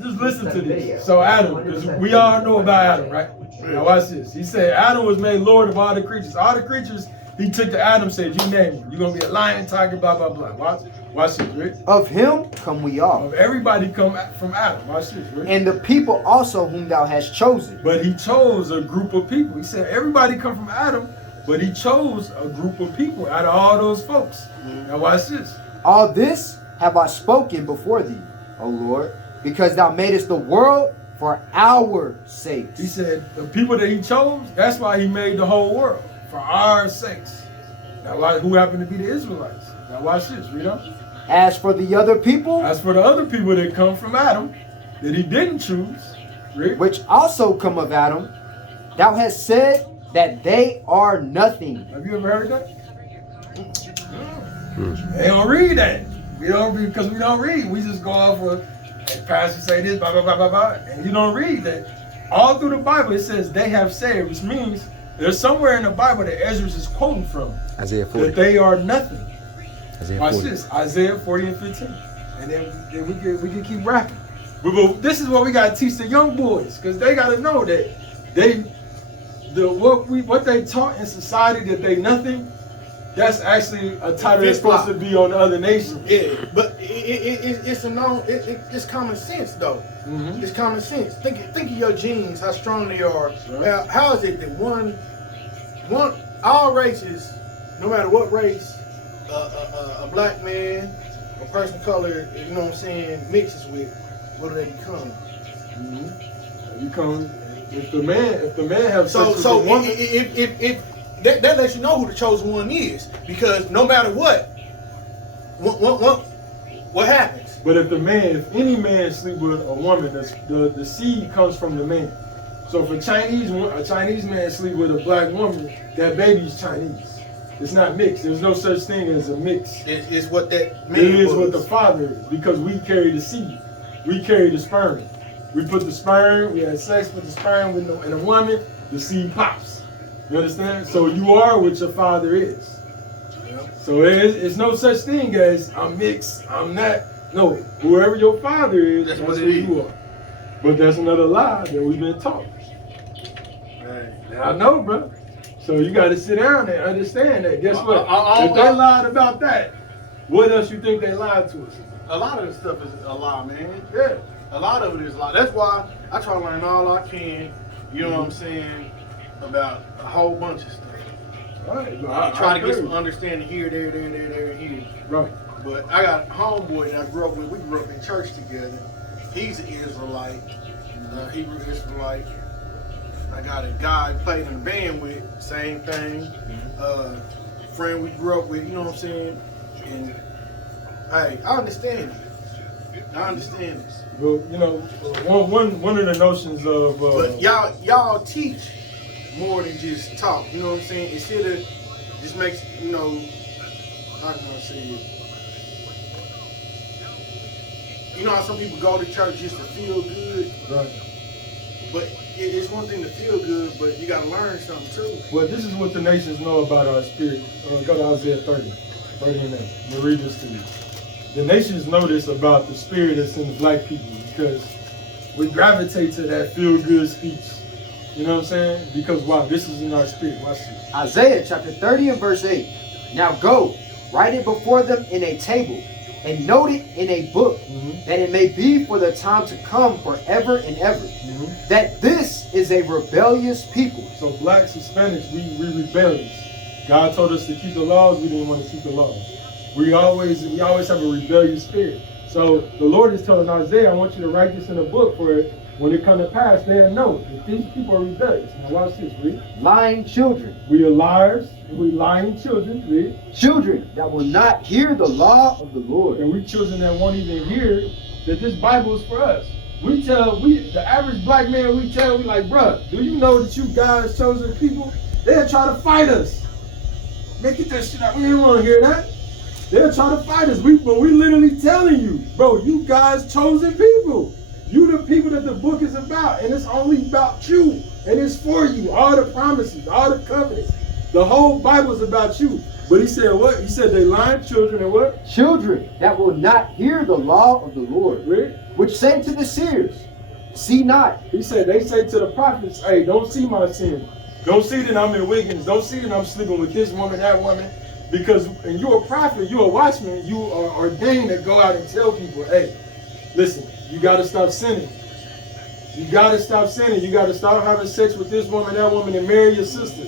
Just listen to this. So Adam, because we all know about Adam, right? Now watch this. He said Adam was made Lord of all the creatures. All the creatures he took to Adam, said, you name it. You're going to be a lion, tiger, blah, blah, blah. Watch this, Rick. Of him come we all. Of everybody come from Adam. Watch this, Rick. And the people also whom thou hast chosen. But he chose a group of people. He said everybody come from Adam, but he chose a group of people out of all those folks. Now watch this. All this have I spoken before thee, O Lord, because thou madest the world for our sakes. He said the people that he chose, that's why he made the whole world, for our sakes. Now who happened to be the Israelites? Now watch this, read on. As for the other people, as for the other people that come from Adam, that he didn't choose, read. Which also come of Adam, thou hast said that they are nothing. Have you ever heard that? They don't read that. We don't read because we don't read. We just go off of pastor say this, blah, blah, blah, blah, blah. And you don't read that. All through the Bible, it says they have said, which means there's somewhere in the Bible that Ezra is quoting from. Isaiah 40. That they are nothing. Isaiah Watch 40. this, Isaiah 40 and 15. And then we can keep rapping. But this is what we got to teach the young boys, because they got to know that what they taught in society, that they nothing, that's actually a title that's supposed to be on the other nations. Yeah, but it's a known. It's common sense though. Mm-hmm. It's common sense. Think of your genes, how strong they are. Right. How is it that one all races, no matter what race, a black man, a person of color, you know what I'm saying, mixes with, what do they become? Mm-hmm. Become if the man have sex with a woman. If that lets you know who the chosen one is, because no matter what happens. But if any man sleep with a woman, the seed comes from the man. So if a Chinese man sleep with a black woman, that baby's Chinese. It's not mixed. There's no such thing as a mix. It's what that man It is was. what the father is, because we carry the seed. We carry the sperm. We put the sperm, we had sex with the sperm in a woman, the seed pops. You understand? So you are what your father is. So it's no such thing as I'm mixed, I'm not. No, whoever your father is, that's what you are. But that's another lie that we've been taught. Right. I know, bro. So you got to sit down and understand that. Guess what? If they lied about that, what else you think they lied to us? A lot of this stuff is a lie, man. Yeah. A lot of it is a lie. That's why I try to learn all I can, you know what I'm saying, about a whole bunch of stuff. Right. I try to get some understanding here, there, and here. Right. But I got a homeboy that I grew up with. We grew up in church together. He's an Israelite, Hebrew Israelite. I got a guy I played in a band with, same thing. Friend we grew up with, you know what I'm saying? And hey, I understand it. I understand this. Well, you know, one of the notions of but y'all teach more than just talk, you know what I'm saying? Instead of just makes, you know, how can I say it? You know how some people go to church just to feel good? Right. But it's one thing to feel good, but you got to learn something too. Well, this is what the nations know about our spirit. Go to Isaiah 30 and 8. Let me read this to you. The nations know this about the spirit that's in the black people, because we gravitate to that feel-good speech. You know what I'm saying? Because why? This is in our spirit. Watch this. Isaiah chapter 30 and verse 8. Now go, write it before them in a table, and note it in a book, that it may be for the time to come forever and ever, that this is a rebellious people. So blacks, Hispanics, we rebellious. God told us to keep the laws. We didn't want to keep the laws. We always have a rebellious spirit. So the Lord is telling Isaiah, I want you to write this in a book, for when it comes to pass, they'll know that these people are rebellious. Now watch this, read. Lying children. We are liars. We lying children, read. Children that will not hear the law of the Lord. And we children that won't even hear that this Bible is for us. The average black man, we like, bruh, do you know that you God's chosen people? They'll try to fight us. Man, get that shit out. We don't want to hear that. They'll try to fight us. But we literally telling you, bro, you God's chosen people. You the people that the book is about, and it's only about you, and it's for you. All the promises, all the covenants, the whole Bible is about you. But he said what? He said they lying children and what? Children that will not hear the law of the Lord. Right? which say to the seers, see not. He said, they say to the prophets, hey, don't see my sin. Don't see that I'm in Wiggins. Don't see that I'm sleeping with this woman, that woman. Because and you're a prophet, you're a watchman, you are ordained to go out and tell people, hey, listen, you got to stop sinning. You got to stop sinning. You got to stop having sex with this woman, that woman, and marry your sister.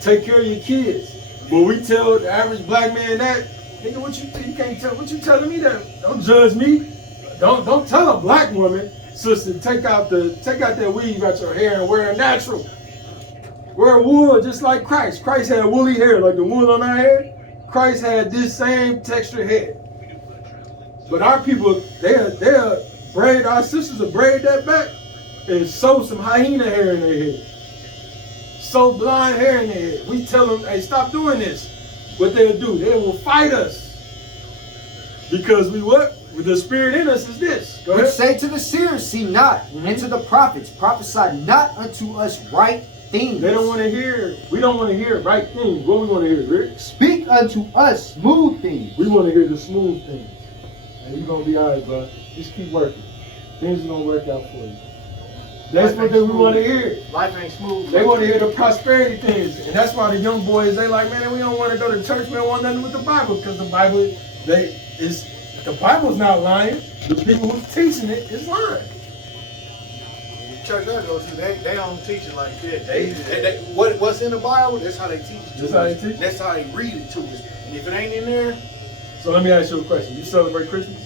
Take care of your kids. But we tell the average black man that, nigga, what you can't tell, what you telling me that? Don't judge me. Don't tell a black woman, sister, take out that weave out your hair and wear a natural. Wear wool just like Christ. Christ had woolly hair like the wool on our hair. Christ had this same textured hair. But our people, they'll braid, our sisters will braid that back and sew some hyena hair in their head. Sew blonde hair in their head. We tell them, hey, stop doing this. What they'll do, they will fight us. Because we what? The spirit in us is this. Go Which ahead. say to the seers, see not, and to the prophets, prophesy not unto us right things. They don't want to hear, we don't want to hear right things. What we want to hear, Rick? Speak unto us smooth things. We want to hear the smooth things. And you're going to be all right, bro. Just keep working. Things are going to work out for you. That's what we want to hear. Life ain't smooth. They want to hear the prosperity things. And that's why the young boys, they like, man, we don't want to go to church. We don't want nothing with the Bible. Because the Bible, the Bible's not lying. The people who's teaching it is lying. The church I go to, they don't teach it like that. What's in the Bible, that's how they teach it to us. That's how they teach it? That's how they read it to us. And if it ain't in there, So let me ask you a question. You celebrate Christmas?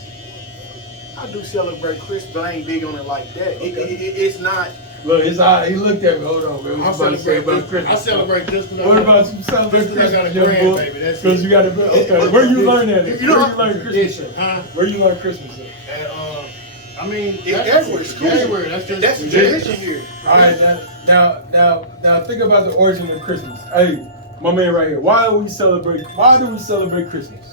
I do celebrate Christmas, but I ain't big on it like that. Okay. It's not. Look, his eye, he looked at me. Hold on, man. I celebrate just because What about you celebrate because I got a Christmas, young boy? grandbaby. That's Because it. you got a okay. Where you learn that? You know, Where you learn Christmas? tradition, huh? Where you learn Christmas at? And, I mean, That's everywhere. everywhere. That's just That's tradition here. All right, now think about the origin of Christmas. Hey, my man right here. Why do we celebrate Christmas?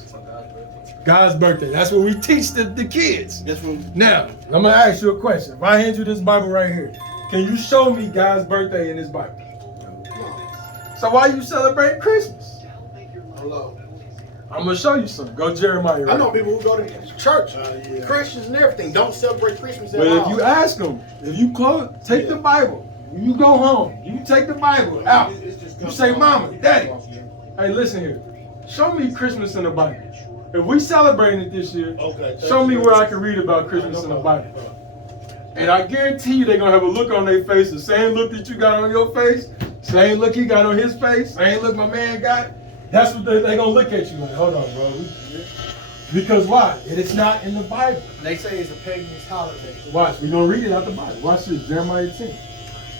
God's birthday. That's what we teach the kids. That's what. Now, I'm gonna ask you a question. If I hand you this Bible right here, can you show me God's birthday in this Bible? So why you celebrate Christmas? Hello. I'm gonna show you something. Go Jeremiah. I know people who go to church, Christians and everything, don't celebrate Christmas at But all. if you ask them, if you take the Bible, you go home, you take the Bible out, you say, Mama, Daddy, hey, listen here, show me Christmas in the Bible. If we celebrating it this year, show me where I can read about Christmas in the Bible. And I guarantee you they're going to have a look on their face, the same look that you got on your face, same look he got on his face, same look my man got. That's what they're going to look at you like, hold on, bro. Because why? It's not in the Bible. They say it's a pagan's holiday. Watch, we're going to read it out the Bible. Watch this, Jeremiah 10.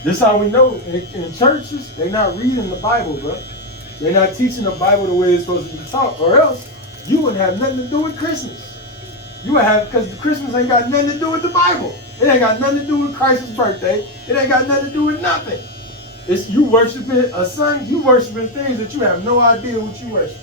This is how we know in churches, they're not reading the Bible, bro. They're not teaching the Bible the way it's supposed to be taught, or else you wouldn't have nothing to do with Christmas. You would have, because Christmas ain't got nothing to do with the Bible. It ain't got nothing to do with Christ's birthday. It ain't got nothing to do with nothing. It's you worshiping a son, you worshiping things that you have no idea what you worship.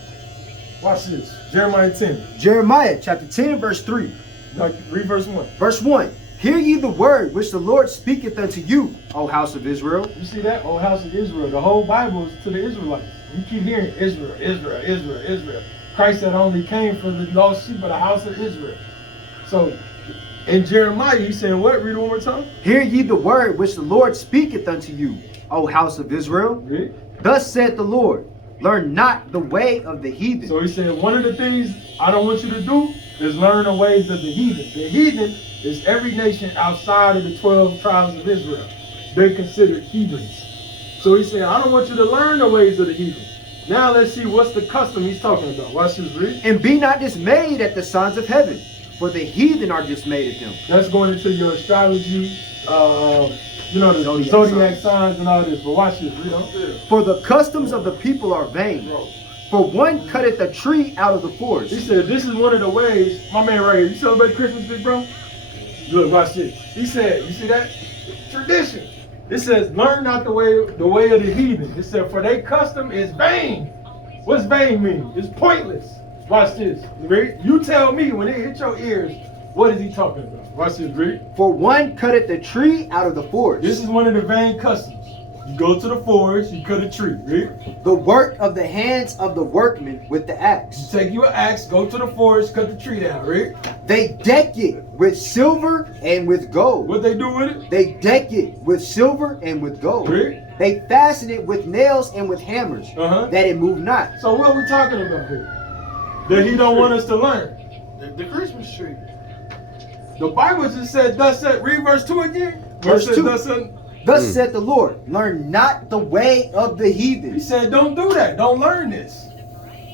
Watch this, Jeremiah 10. Jeremiah chapter 10, verse 3. Like, read verse 1. Verse 1. Hear ye the word which the Lord speaketh unto you, O house of Israel. You see that? Oh, house of Israel. The whole Bible is to the Israelites. You keep hearing Israel, Israel, Israel, Israel. Christ that only came for the lost sheep of the house of Israel. So in Jeremiah, he's saying what? Read it one more time. Hear ye the word which the Lord speaketh unto you, O house of Israel. Read. Thus saith the Lord, learn not the way of the heathen. So he said, one of the things I don't want you to do is learn the ways of the heathen. The heathen is every nation outside of the 12 tribes of Israel. They're considered heathens. So he said, I don't want you to learn the ways of the heathen. Now let's see what's the custom he's talking about. Watch this, read. And be not dismayed at the signs of heaven, for the heathen are dismayed at them. That's going into your astrology, the zodiac signs and all this. But watch this, read on. For the customs of the people are vain. For one cutteth a tree out of the forest. He said, this is one of the ways, my man right here, you celebrate Christmas, big bro? Look, watch this. He said, you see that? Tradition. It says, learn not the way of the heathen. It said, for their custom is vain. What's vain mean? It's pointless. Watch this. You tell me when it hit your ears, what is he talking about? Watch this, read. For one cutteth the tree out of the forest. This is one of the vain customs. You go to the forest, you cut a tree, right? The work of the hands of the workmen with the You axe. take your axe, go to the forest, cut the tree down, right? They deck it with silver and with gold. What they do with it? They deck it with silver and with gold. Right? They fasten it with nails and with hammers, Uh-huh. that it move not. So what are we talking about here? That he don't want us to learn. The Christmas tree. The Bible just said, thus said, read verse 2 again. Verse Said, 2. Thus said, Thus said the Lord, learn not the way of the he heathen. said, don't do that. Don't learn this.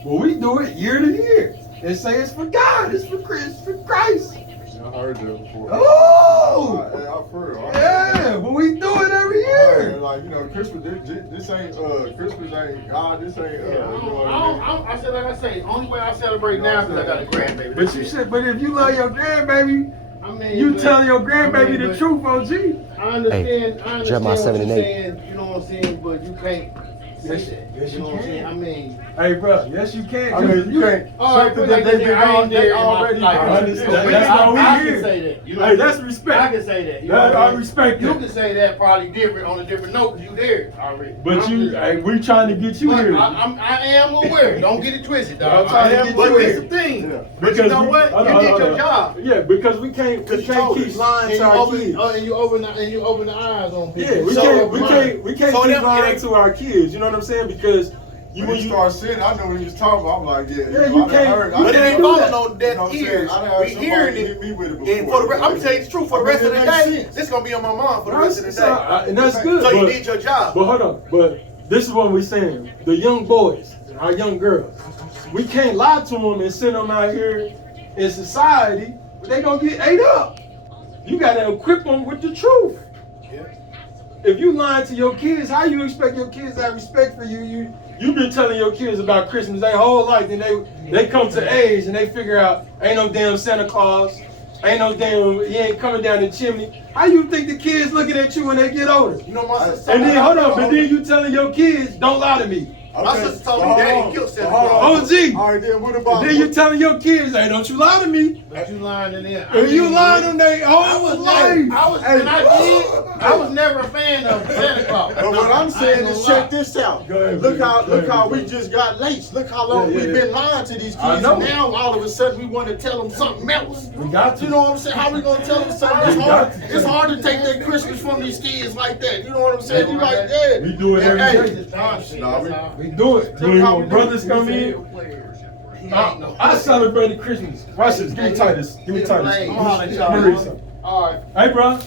But we do it year to year. And say it's for God. It's for Christ. I heard that before. Oh! I've heard. Yeah, but we do it every year. Like, you know, Christmas, this ain't, Christmas ain't God, this ain't, you know what I said, like I say, only way I celebrate now is because I got a grandbaby. But you said, but if you love your grandbaby, I mean, you but- telling your grandbaby I mean, the but- truth, OG. I understand. I understand Jeremiah what 7 you're and 8. saying. You know what I'm saying? But you can't say Yes, that. yes, you know you what I'm can. saying? I mean, Hey, bro, yes, you can. I mean, you can't, all right, something but that like they've they been ain't there they in my already life. I understand. done. That's why we I here. can say that. You know Hey, what that's I'm saying? respect. I can say that. You That- know what I mean? respect You that. can say that probably different on a different note because you there already. But I'm you, just- hey, we trying to get you But here. I am aware. Don't get it twisted, I'm dog. trying to I am, get but you it's here. the thing. Yeah. But you know what? hold You on, did hold your on. job. Yeah, because we can't keep lying to our kids. And you open the eyes on people. Yeah, we can't So keep them- lying to our kids. You know what I'm saying? Because When when you you start seeing, I know what he was talking about. I'm like, yeah, Yeah, know, you I done can't- heard. you I But it done ain't do heard- falling that. on You know deaf what I'm saying? ears. I done heard We somebody hearing hit it. me with it And before. for the rest, I'm gonna tell you the truth. For the rest of the It makes day, sense. this gonna be on my mind for the rest of the day. and that's good. So you but- did your job. But hold on, but this is what we're saying. The young boys, our young girls, we can't lie to them and send them out here in society, but they gonna get ate up. You gotta equip them with the truth. Yeah. If you lying to your kids, how you expect your kids to have respect for you? You've been telling your kids about Christmas their whole life, and they come to age and they figure out ain't no damn Santa Claus, ain't no damn, he ain't coming down the chimney. How you think the kids looking at you when they get older? You know my sister. And then hold on, but then you telling your kids, don't lie to me. My sister told me daddy killed Santa Claus. OG. All right, then what about? And then you telling your kids, hey, don't you lie to me. But you lying in there. And you lying on their I whole was life. never, I was never a fan of Santa Claus. But what I'm saying is, check this out. Go ahead, Look how go ahead. we just got laced. Look how long Yeah, we've yeah. been lying to these kids. I know. And now all of a sudden we want to tell them something else. We got to. You know what I'm saying? How we gonna tell them something? We It's hard. got to. It's hard to take their Christmas from these kids like that. You know what I'm saying? You like that? We do it every Hey, day. Nah, We do it. Tell me how we When do brothers it. come in, I celebrated Christmas. Watch this. Give me Titus. Give me Titus. I'm Let hollering me at y'all. read something. All right. Hey, bro.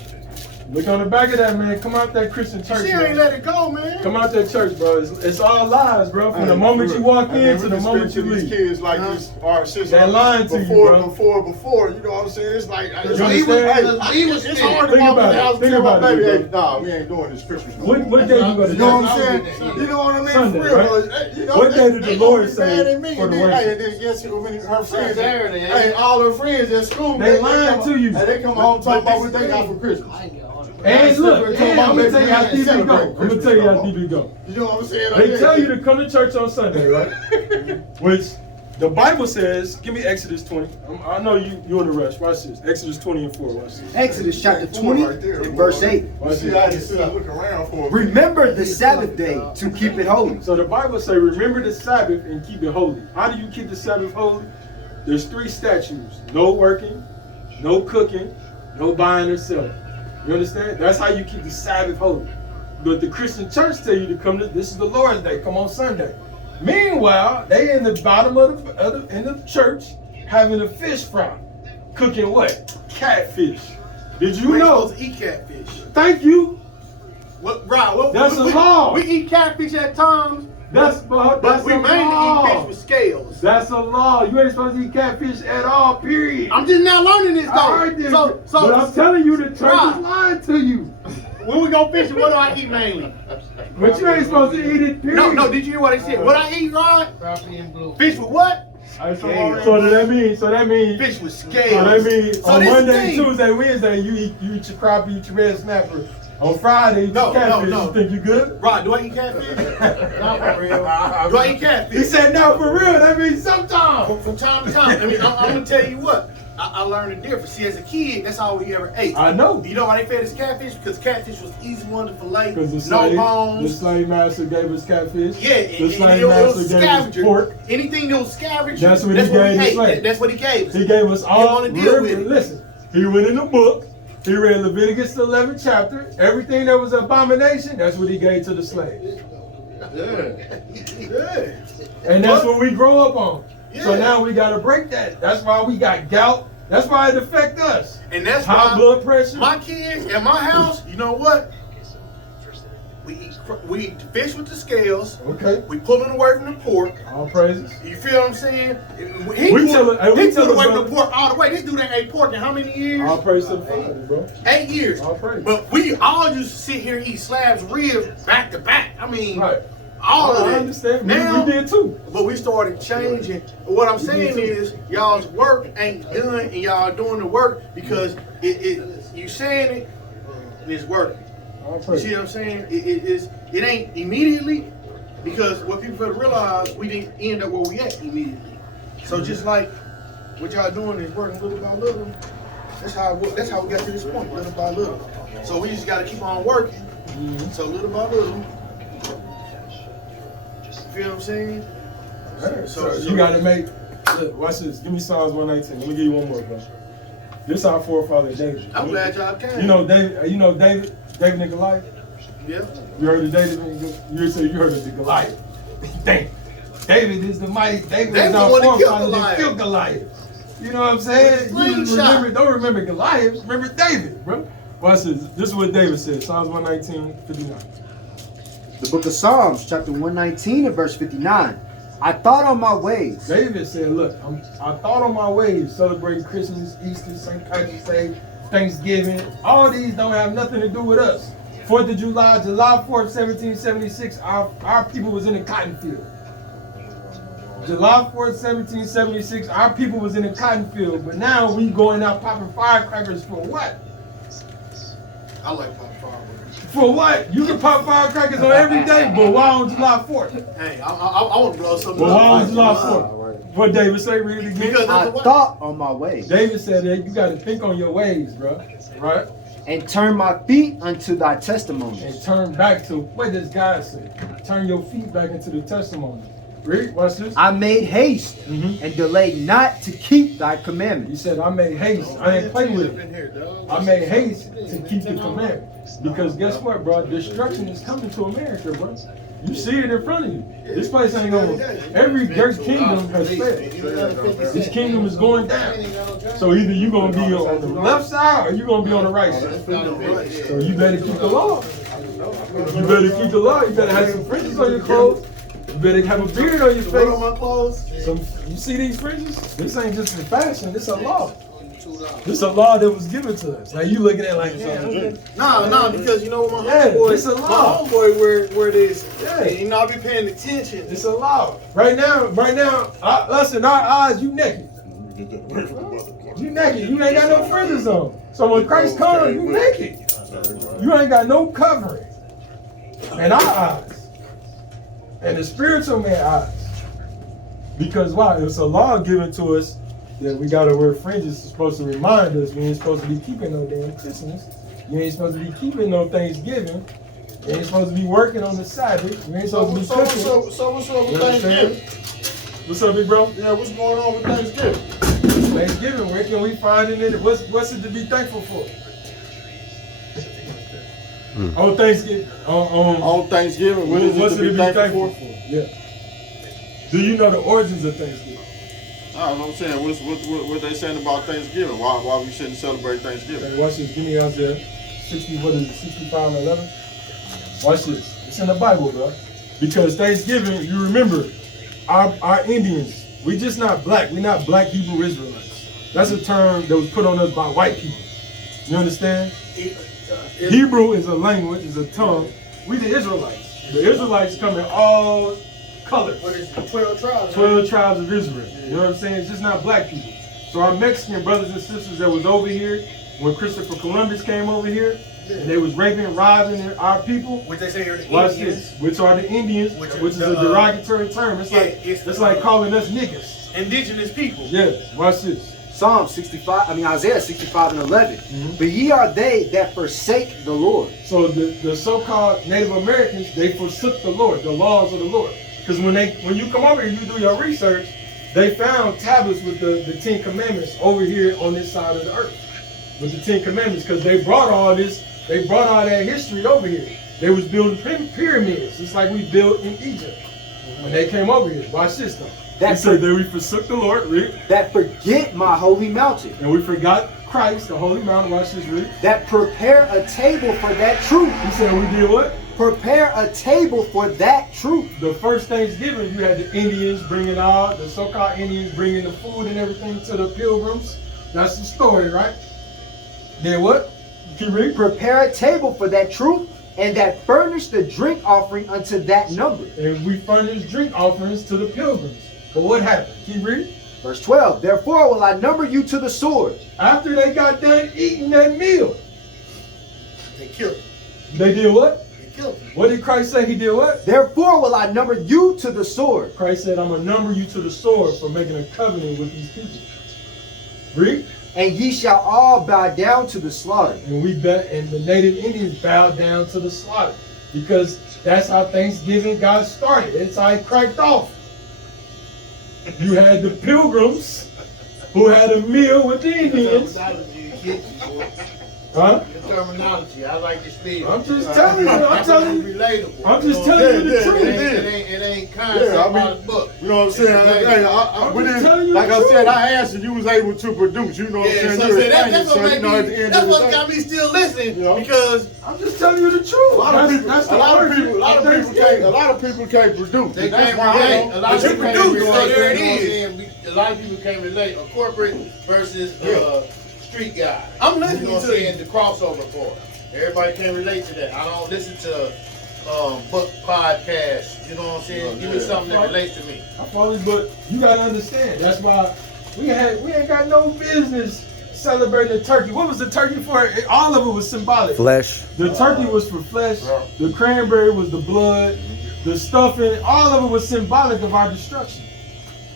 Look on the back of that, man. Come out that Christian church, She ain't man. let it go, man. Come out that church, bro. It's all lies, bro. From the moment you walk in to the moment you these leave. kids like this are since They're lying to you, before, bro. before. You know what I'm saying? It's like You understand? it's hard to Think walk in about the house it. and Think tell my about it, baby, hey, bro. nah, we ain't doing this Christmas. no What more. day you go to You know what church? I'm saying? You know what I mean? Sunday, For real, right? you know, What day did the they Lord gonna be say mad at me, for and the then, worship? hey, and then guess who? Her friends, Saturday, hey, all her friends at school, They lying to you. Hey, they come home talking about what they got for Christmas. And look, and I'm gonna tell you how deep it go. I'm gonna tell you how deep it go. You know what I'm saying? They tell you to come to church on Sunday, right? Which the Bible says, give me Exodus 20. I know you in a rush. Watch this. Exodus 20 and 4. Watch this. Exodus chapter 20 Right there, and boy. verse 8. You see, I just sit and look around for a minute. Remember the Sabbath day to keep it holy. So the Bible say, remember the Sabbath and keep it holy. How do you keep the Sabbath holy? There's 3 statutes. No working, no cooking, no buying or selling. You understand? That's how you keep the Sabbath holy. But the Christian church tell you to come to, this is the Lord's Day, come on Sunday. Meanwhile, they in the bottom of the church having a fish fry. Cooking what? Catfish. Did you We ain't know? supposed to eat catfish. Thank you. What, right? That's a law. We eat catfish at times, That's but we a mainly law. eat fish with scales. That's a law. You ain't supposed to eat catfish at all, period. I'm just now learning this though. All right, then. So but I'm telling you, the church Right. is lying to you. when we go fishing, what do I eat mainly? But you ain't supposed to eat it, period. No. Did you hear what I said? What I eat, Rod? Fish with what? So that means Fish with So scales. that means So on this Monday, thing- Tuesday, Wednesday, you eat your crappie, eat your red snapper. On Friday, you eat No, your catfish. no. You think you good? Rod, do I eat catfish? Not for real. Do I eat catfish? He said, no, for real. That means sometimes. From time to time. I mean, I'm gonna tell you what. I learned the difference. See, as a kid, that's all we ever ate. I know. You know why they fed us catfish? Because catfish was the easy one to fillet. Because no bones. The slave master gave us catfish. Yeah, the slave master gave us pork. Anything that was scavenger, that's what he gave us. That's what he gave us. He gave us all. Remember, listen, he went in the book. He read Leviticus the 11th chapter. Everything that was abomination, that's what he gave to the slaves. Yeah. And that's what we grow up on. Yeah. So now we got to break that. That's why we got gout. That's why it affects us. And that's high blood pressure. My kids at my house, you know what? We eat fish with the scales. Okay. We pull it away from the pork. All praises. You feel what I'm saying? He pulled away from the pork all the way. This dude ain't ate pork in how many years? All praise to the Father, bro. 8 years. All praise. But we all used to sit here and eat slabs ribs back to back. I mean, right. All of it. I understand. Now, we did too. But we started changing. What I'm saying is, y'all's work ain't done, and y'all doing the work because you saying it, and it's working. You see what I'm saying? It ain't immediately, because what people fail to realize, we didn't end up where we at immediately. So just like what y'all doing is working little by little. That's how we got to this point, little by little. So we just got to keep on working. So little by little. You feel what I'm saying? So you got to make. Look, watch this. Give me Psalms 119. Let me give you one more, bro. This is our forefather David. I'm glad y'all came. You know David and Goliath? Yeah. You heard of David? You heard of the Goliath. Dang. David is the mighty. David is our forefather that killed Goliath. You know what I'm saying? Don't remember Goliath. Remember David, bro. Watch this. This is what David said. Psalms 119:59. The book of Psalms, chapter 119 and verse 59. I thought on my ways. David said, look, I thought on my ways, celebrating Christmas, Easter, St. Patrick's Day, Thanksgiving. All these don't have nothing to do with us. 4th of July, July 4th, 1776, our people was in a cotton field. July 4th, 1776, our people was in a cotton field. But now we going out popping firecrackers for what? I like popping firecrackers. For what? You can pop firecrackers on every day, but why on July 4th? Hey, I want to blow something up. Why on July 4th? What David say? Read it again. I thought on my ways. David said that you got to think on your ways, bro. Right? And turn my feet unto thy testimonies. And turn back to, what does God say? Turn your feet back into the testimony. Read, watch this. I made haste and delayed not to keep thy commandments. He said, I made haste. I didn't play with it. I made haste to keep the commandments. Because guess what, bro? Destruction is coming to America, bro. You see it in front of you. This place ain't going. Every great kingdom has failed. This kingdom is going down. So either you're going to be on the left side or you're going to be on the right side. So you better keep the law. You better keep the law. You better have some fringes on your clothes. You better have a beard on your face. On my clothes. You see these fringes? This ain't just for fashion. This a law. This is a law that was given to us. Now you looking at it like it's something. No, because you know my homeboy. It's a law. My homeboy wear this. Yeah. You know I be paying attention. It's a law. Right now, listen, our eyes, you naked. You naked. You ain't got no fringes on. So when Christ comes, you naked. You ain't got no covering. And our eyes. And the spiritual man eyes. Because why? It's a law given to us that we gotta wear fringes. It's supposed to remind us we ain't supposed to be keeping no damn Christmas. You ain't supposed to be keeping no Thanksgiving. You ain't supposed to be working on the Sabbath. You ain't supposed to be cooking. So what's up with Thanksgiving? What's up, big bro? Yeah, what's going on with Thanksgiving? Thanksgiving, where can we find it in it? What's it to be thankful for? On Thanksgiving. On Thanksgiving, what is it to be thankful for? Yeah. Do you know the origins of Thanksgiving? I don't know what I'm saying. What they saying about Thanksgiving? Why we shouldn't celebrate Thanksgiving? Okay, watch this. Give me Isaiah 65 and 11. Watch this. It's in the Bible, bro. Because Thanksgiving, you remember, our Indians, we just not black. We're not black Hebrew Israelites. That's a term that was put on us by white people. You understand? Hebrew is a language, is a tongue. We the Israelites. The Israelites come in all colors. What is the 12 tribes? 12 tribes of Israel. You know what I'm saying? It's just not black people. So our Mexican brothers and sisters that was over here, when Christopher Columbus came over here, and they was raping, robbing our people. Which they say are the Watch Indians. this. Which are the Indians, which is a derogatory term. It's like calling us niggas. Indigenous people. Yeah, watch this. Isaiah 65 and 11. But ye are they that forsake the Lord. So the so-called Native Americans, they forsook the Lord, the laws of the Lord. Because when you come over here, you do your research, they found tablets with the Ten Commandments over here on this side of the earth. With the Ten Commandments, because they brought all that history over here. They was building pyramids, just like we built in Egypt. When they came over here, watch this though. They said that we forsook the Lord, Rick. That forget my holy mountain. And we forgot Christ, the holy mountain. Watch this, Rick. That prepare a table for that truth. He said we did what? Prepare a table for that truth. The first Thanksgiving, you had the Indians bringing out, the so-called Indians bringing the food and everything to the pilgrims. That's the story, right? Then what? Keep reading. Prepare a table for that truth, and that furnish the drink offering unto that number. And we furnished drink offerings to the pilgrims. But what happened? Keep reading. Verse 12. Therefore will I number you to the sword. After they got done eating that meal, They killed him. they did what? They killed him. What did Christ say? He did what? Therefore will I number you to the sword. Christ said, I'm going to number you to the sword for making a covenant with these people. Read. And ye shall all bow down to the slaughter. And the native Indians bowed down to the slaughter. Because that's how Thanksgiving got started. It's how it cracked off. You had the pilgrims who had a meal with the Indians. Huh? Your terminology, I like to speak. I'm just telling you. I'm telling you. Relatable. I'm just telling you the truth. It ain't concept out of the book. You know what I'm saying? Hey, I'm just telling you like the I said, truth. I asked and you was able to produce. You know what I'm Yeah, saying? so You that's what explained it, make at the me. end That's of the what day. got me still listening You know? because I'm just telling you the truth. A lot of people, That's a the lot of origin people, a lot of of people Thanksgiving. can't, a lot of people can't produce. they That's can't why relate. I A lot of don't- people can't produce, relate, so there it you know what I'm is. saying? A lot of people can't relate a corporate versus street guy. I'm You listening know what I'm to saying? you. The crossover part. Everybody can relate to that. I don't listen to book podcasts. You know what I'm saying? Give me something that relates to me. I follow you, but you gotta understand. That's why we ain't got no business celebrating the turkey. What was the turkey for? All of it was symbolic. Flesh. The turkey was for flesh. The cranberry was the blood. The stuffing. All of it was symbolic of our destruction,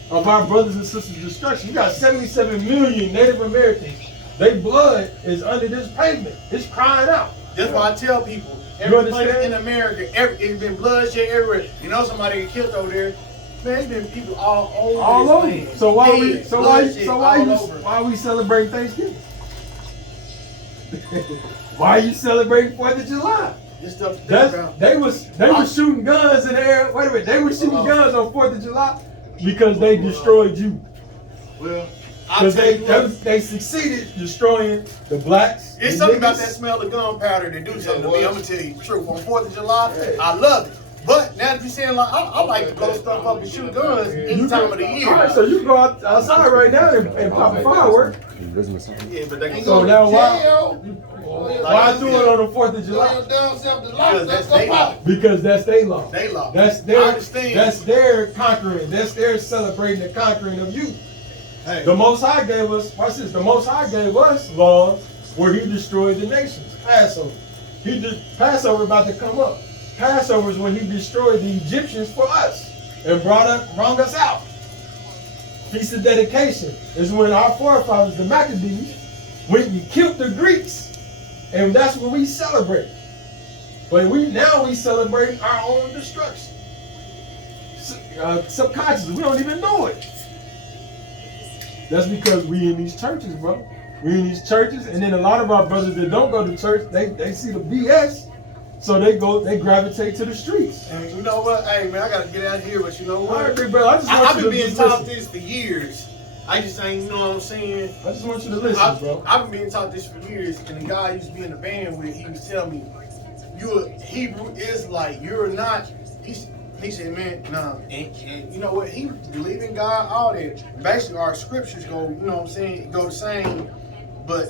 of our brothers and sisters' destruction. You got 77 million Native Americans. Their blood is under this pavement. It's crying out. That's why I tell people, You every place understand? in America, it's been bloodshed everywhere. You know somebody get killed over there. Man, it's been people all over All this over. land. So why Dead, bloodshed all over. why are we celebrating Thanksgiving? Why are you celebrating 4th of July? This stuff to think about. They was shooting guns in the air. Wait a minute, they were shooting guns on 4th of July because they destroyed you. Well, Because they succeeded destroying the blacks. it's the something about niggas. that smell of gunpowder that do something to it me. was. I'm gonna tell you the truth. On 4th of July, Yeah. I love it. But now that you're saying like I like to blow stuff up and shoot guns any time of the year. All right, so you go outside right now and pop a firework. Yeah, but they can So go now to why jail. why do it on the 4th of July? Because that's their law. Because that's their law. They law. That's I their understand. that's their conquering. That's their celebrating the conquering of you. Hey, The Most High gave us, watch this, the Most High gave us laws where he destroyed the nations. Passover. Passover about to come up. Passover is when he destroyed the Egyptians for us and brought us out. Feast of Dedication is when our forefathers, the Maccabees, went and killed the Greeks. And that's what we celebrate. But now we celebrate our own destruction. Subconsciously, we don't even know it. That's because we in these churches, bro. We in these churches, and then a lot of our brothers that don't go to church, they see the BS, so they gravitate to the streets. and you know what? Hey man, I gotta get out of here, but you know All what? right, big brother, I just want I've you been to being just taught listen. this for years. I just ain't, you know what I'm saying? I just want you to listen, bro. I've been being taught this for years, and the guy I used to be in the band with, he was telling me, you're a Hebrew Israelite, you're not. He said, man, nah. And you know what? He believe in God, all that. Basically, our scriptures go, you know what I'm saying, go the same. But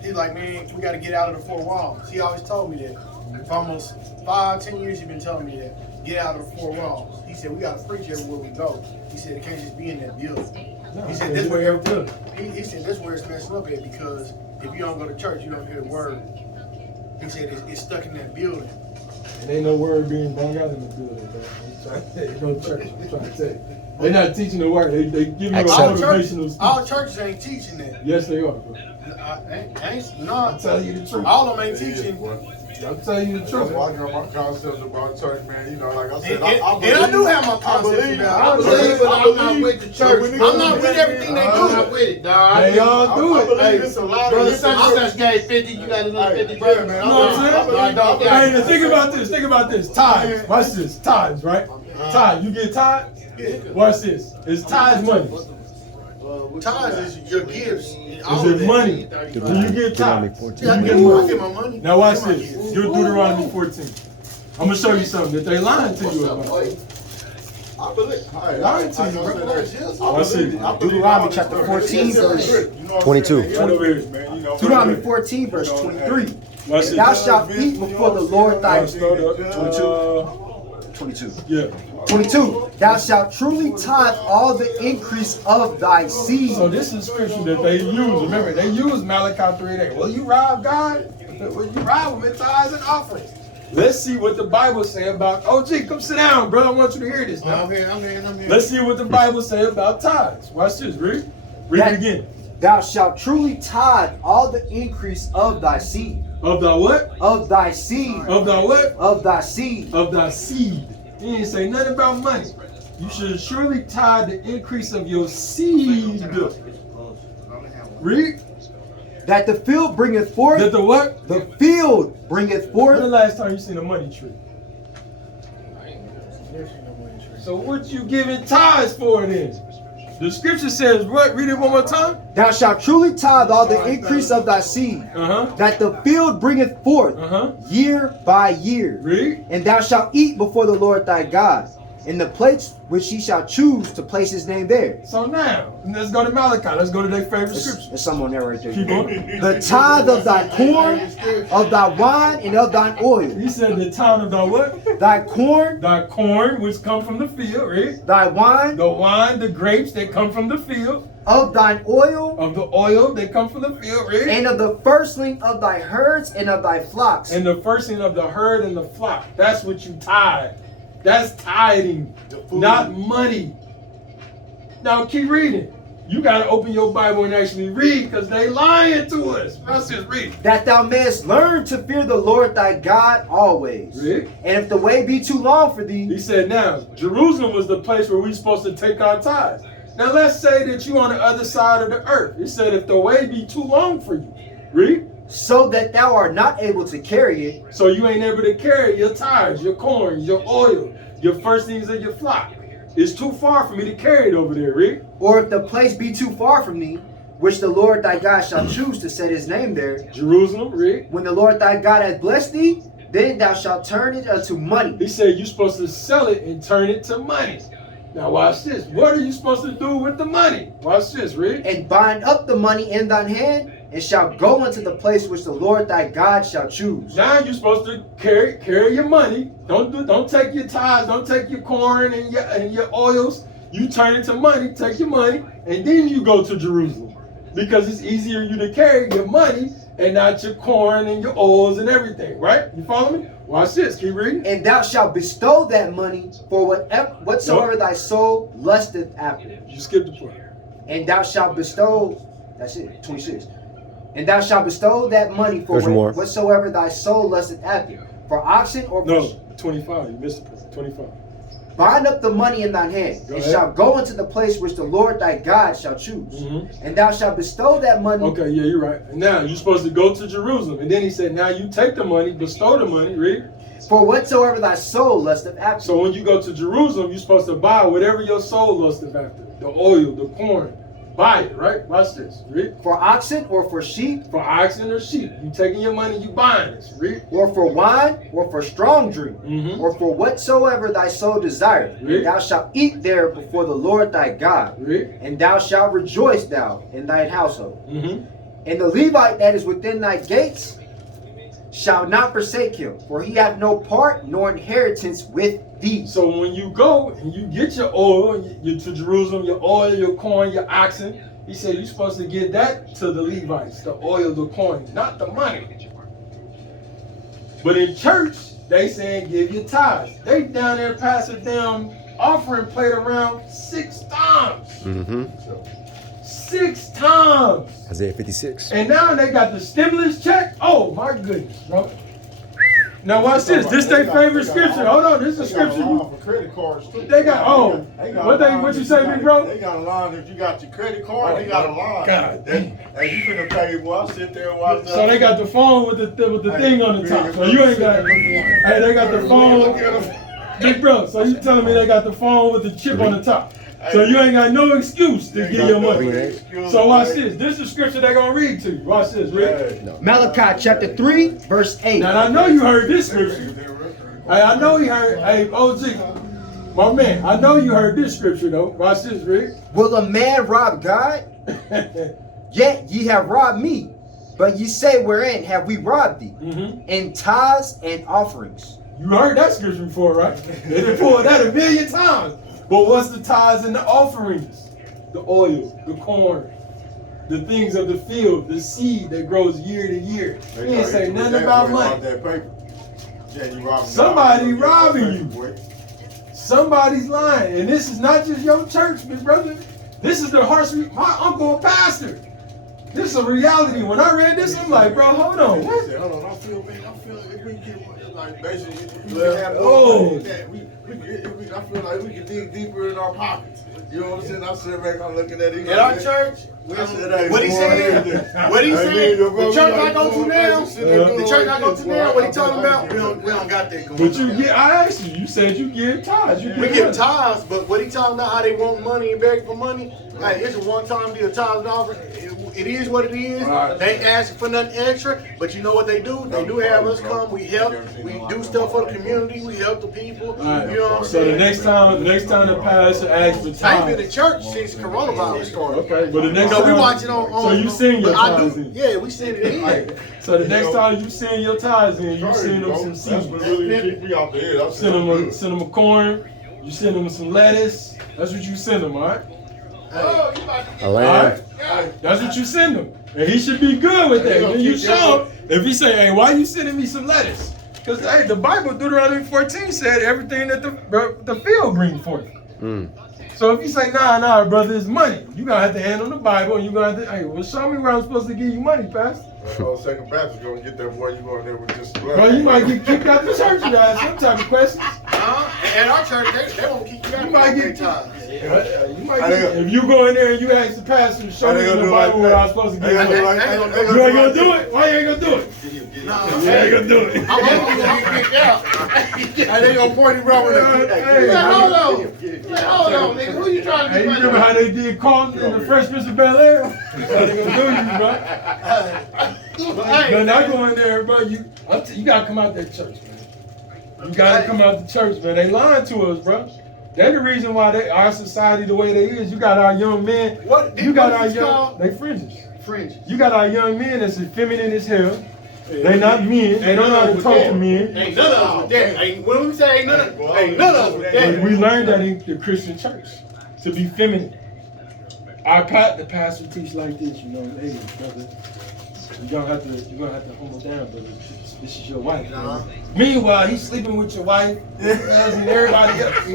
he's like, man, we got to get out of the four walls. He always told me that. For almost 5-10 years, he's been telling me that. Get out of the four walls. He said, we got to preach everywhere we go. He said, it can't just be in that building. No, He said, that's where everything. good. He said, that's where it's messing up at, because if you don't go to church, you don't hear the word. He said, it's stuck in that building. And ain't no word being brought out in the building, bro. I'm trying to tell you, no church. I'm trying to tell you. They're not teaching the word. They give you a motivational speech. All churches ain't teaching that. Yes, they are, bro. No, I'm telling you the truth. all of them ain't teaching. I'm telling you the That's truth. why I got my concepts about church, man. You know, like I said, And I do have my concepts about it. I believe, but I'm not with the church. I'm not with everything they do. I'm not with it, dog. They all do it. Hey, it's a lot Brother, of such and such gave 50, you got another 50, brother. man. You know what I'm saying? Hey, now think about this. Think about this. Tithes. Watch this. Tithes, right? Tithes. You get tithes? Watch this. It's tithes money. Tithes is your gifts. Is it money? Do you get tithes? Yeah, You get I money. get my money. Now watch this. You're Deuteronomy 14. I'm gonna show you something that they lying to you about. I believe. Lying to you, bro. Watch this. Deuteronomy chapter 14, verse 22. Right over here. Deuteronomy 14, verse 23. Watch And thou this. shalt eat before the Lord thy Start up. 22. Yeah. 22. Thou shalt truly tithe all the increase of thy seed. So this is scripture that they use. Remember, they use Malachi 3:8. Will you rob God? Will you rob him in tithes and offerings? Let's see what the Bible say about. OG, come sit down, brother. I want you to hear this now. I'm here. Let's see what the Bible say about tithes. Watch this. Read it again. Thou shalt truly tithe all the increase of thy seed. Of thy what? Of thy seed. Of thy what? Of thy seed. Of thy seed. He didn't say nothing about money. You should surely tithe the increase of your seed. Read. That the field bringeth forth. That the what? The field bringeth When the forth. last time you seen a money tree? So what you giving tithes for then? The scripture says what? Read it one more time. Thou shalt truly tithe all the increase of thy seed. That the field bringeth forth year by year. Read. And thou shalt eat before the Lord thy God in the place which he shall choose to place his name there. So now, let's go to Malachi. Let's go to their favorite scripture. There's someone there right there. Keep on. The tithe of thy corn, of thy wine, and of thine oil. He said the town of thy what? Thy corn, Thy corn, which come from the field, right? thy wine, The wine, the grapes that come from the field. of thine oil, Of the oil that come from the field, right? and of the firstling of thy herds and of thy flocks. And the firstling of the herd and the flock. That's what you tithe. That's tithing, not money. Now keep reading. You gotta open your Bible and actually read, because they lying to us. Let's just read. That thou mayest learn to fear the Lord thy God always. Read. And if the way be too long for thee, He said, now, Jerusalem was the place where we supposed to take our tithes. Now let's say that you on the other side of the earth. He said, if the way be too long for you. Read. so that thou art not able to carry it, So you ain't able to carry your tithes, your corn, your oil, your firstlings of your flock. It's too far for me to carry it over there, Rick. or if the place be too far from thee, which the Lord thy God shall choose to set his name there, Jerusalem, Rick. when the Lord thy God hath blessed thee, then thou shalt turn it unto money. He said you're supposed to sell it and turn it to money. Now watch this. What are you supposed to do with the money? Watch this, Rick. And bind up the money in thine hand, and shalt go unto the place which the Lord thy God shall choose. Now you're supposed to carry your money. Don't take your tithes, don't take your corn and your oils. You turn it to money, take your money, and then you go to Jerusalem. Because it's easier you to carry your money and not your corn and your oils and everything, right? You follow me? Watch this, keep reading. And thou shalt bestow that money for whatsoever thy soul lusteth after. You skipped the part. And thou shalt bestow, that's it, 26. And thou shalt bestow that money for There's more. whatsoever thy soul lusteth after, for oxen or for No, 25. You missed the part. 25. Bind up the money in thine hand, Go and ahead. shalt go into the place which the Lord thy God shall choose. Mhm. And thou shalt bestow that money. Okay, yeah, you're right. And now you're supposed to go to Jerusalem. And then he said, now you take the money, bestow the money, read. For whatsoever thy soul lusteth after. So when you go to Jerusalem, you're supposed to buy whatever your soul lusteth after. The oil, the corn. Buy it, right? Watch this. Read. For oxen or for sheep, For oxen or sheep. You taking your money, you buying this. Read. or for wine, or for strong drink, Mhm. or for whatsoever thy soul desireth. Read. And thou shalt eat there before the Lord thy God. Read. And thou shalt rejoice thou in thine household. Mm-hmm. And the Levite that is within thy gates shall not forsake him, for he hath no part nor inheritance with thee. So when you go and you get your oil, you to Jerusalem, your oil, your corn, your oxen, he said you're supposed to give that to the Levites, the oil, the corn, not the money. But in church, they saying give your tithes. They down there pass a damn offering plate around 6 times. Mm-hmm. 6 times. Isaiah 56. And now they got the stimulus check. Oh my goodness, bro. Now watch this. This their favorite scripture. Hold on, this is a scripture. For credit cards too. They got what you say, big bro? They got a line. If you got your credit card, they got a line. God damn. Hey, you finna pay? Boy, I sit there and watch that. So they got the phone with the thing on the top. So you ain't got. Hey, they got the phone. Big bro. So you telling me they got the phone with the chip on the top? So you ain't got no excuse to give your money. So watch this. This is the scripture they're gonna read to you. Watch this, Rick. Malachi chapter 3, verse 8. Now I know you heard this scripture. Hey, I know you heard. Hey, OG, my man. I know you heard this scripture though. Watch this, Rick. Will a man rob God? Yet ye have robbed me. But ye say, wherein have we robbed thee? In tithes and offerings. You heard that scripture before, right? They done pulled that 1,000,000 times. But what's the tithes and the offerings? The oil, the corn, the things of the field, the seed that grows year to year. He ain't say nothing about money. Somebody robbing you. Somebody's lying. And this is not just your church, big brother. This is the harsh, my uncle a pastor. This is a reality. When I read this, I'm like, bro, hold on. What? Hold on, I feel if we get like basically I feel like we can dig deeper in our pockets. You know what I'm saying? I sit back, I'm looking at it. At our church, what he saying? What he saying? The church I go to now, the church I go to now, what he talking about? We don't got that going on. But you get, I asked you said you give tithes. We give tithes, but what he talking about, how they want money and beg for money, like it's a one-time deal, tithes and offering. It is what it is. They ain't asking for nothing extra, but you know what they do? They do have us come, we help, we do stuff for the community, we help the people. You know what I'm saying? So the next time the pastor asks for tithes. I ain't been to church since coronavirus started. Okay, but the next time we watching on so you send your tithes in. Yeah, we send it in. So the next time you send your tithes in, you send them some seeds. That's what really kicked me off the head. Send them a corn. You send them some lettuce. That's what you send them, all right? A lamb. That's what you send him. And he should be good with that. Then you show him. If he say, hey, why you sending me some lettuce? Because hey, the Bible, Deuteronomy 14 said everything that the field brings forth. So if you say, nah, brother, it's money. You gonna have to handle the Bible and you gonna have to, hey, well, show me where I'm supposed to give you money, Pastor. Second Baptist gonna get that boy, you going there with just bro, you might get kicked out the church, you guys. Some type of questions. At our church, they won't kick you out. You might get if you go in there and you ask the pastor to show me in the Bible where I'm supposed to give you money. You ain't gonna do it? Why you ain't gonna do it? No, you ain't gonna do it. I'm gonna get kicked out. And they gonna point him around with hold on, nigga. Who you trying to Hey, you remember how they did Carlton in the Fresh Prince of Bel-Air? That's how they gonna do you, bro. But not going there, bro. You gotta come out that church, man. You gotta come out the church, man. They lying to us, bro. They're the reason why our society the way they is. You got our young men. They fringes. Fringes. You got our young men that's feminine as hell. They not men. They don't know how to talk to men. Ain't none of us with that. When we say ain't none of us with that. We learned that in the Christian church to be feminine. The pastor teach like this, you know. Hey, brother, you're gonna have to humble down, brother. This is your wife. Meanwhile, he's sleeping with your wife and everybody else.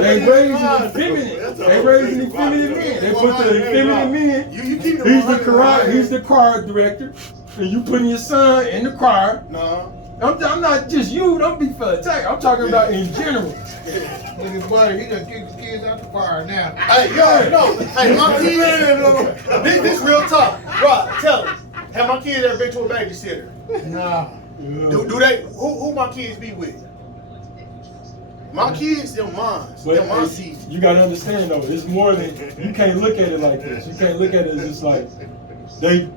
They raising the feminine. They raising the feminine men. They put the feminine men. He's the choir director, and you putting your son in the choir. No. I'm not just you. Don't be for attack. I'm talking about in general. Nigga, buddy, he done kicked the kids out the choir now. Hey, yo, no. Hey, my kids. This real talk. Rob, tell him. Have my kids ever been to a babysitter? Nah. Do they? Who my kids be with? My kids, them mines. Them my seeds. You gotta understand though, it's more than you can't look at it like this. You can't look at it as just like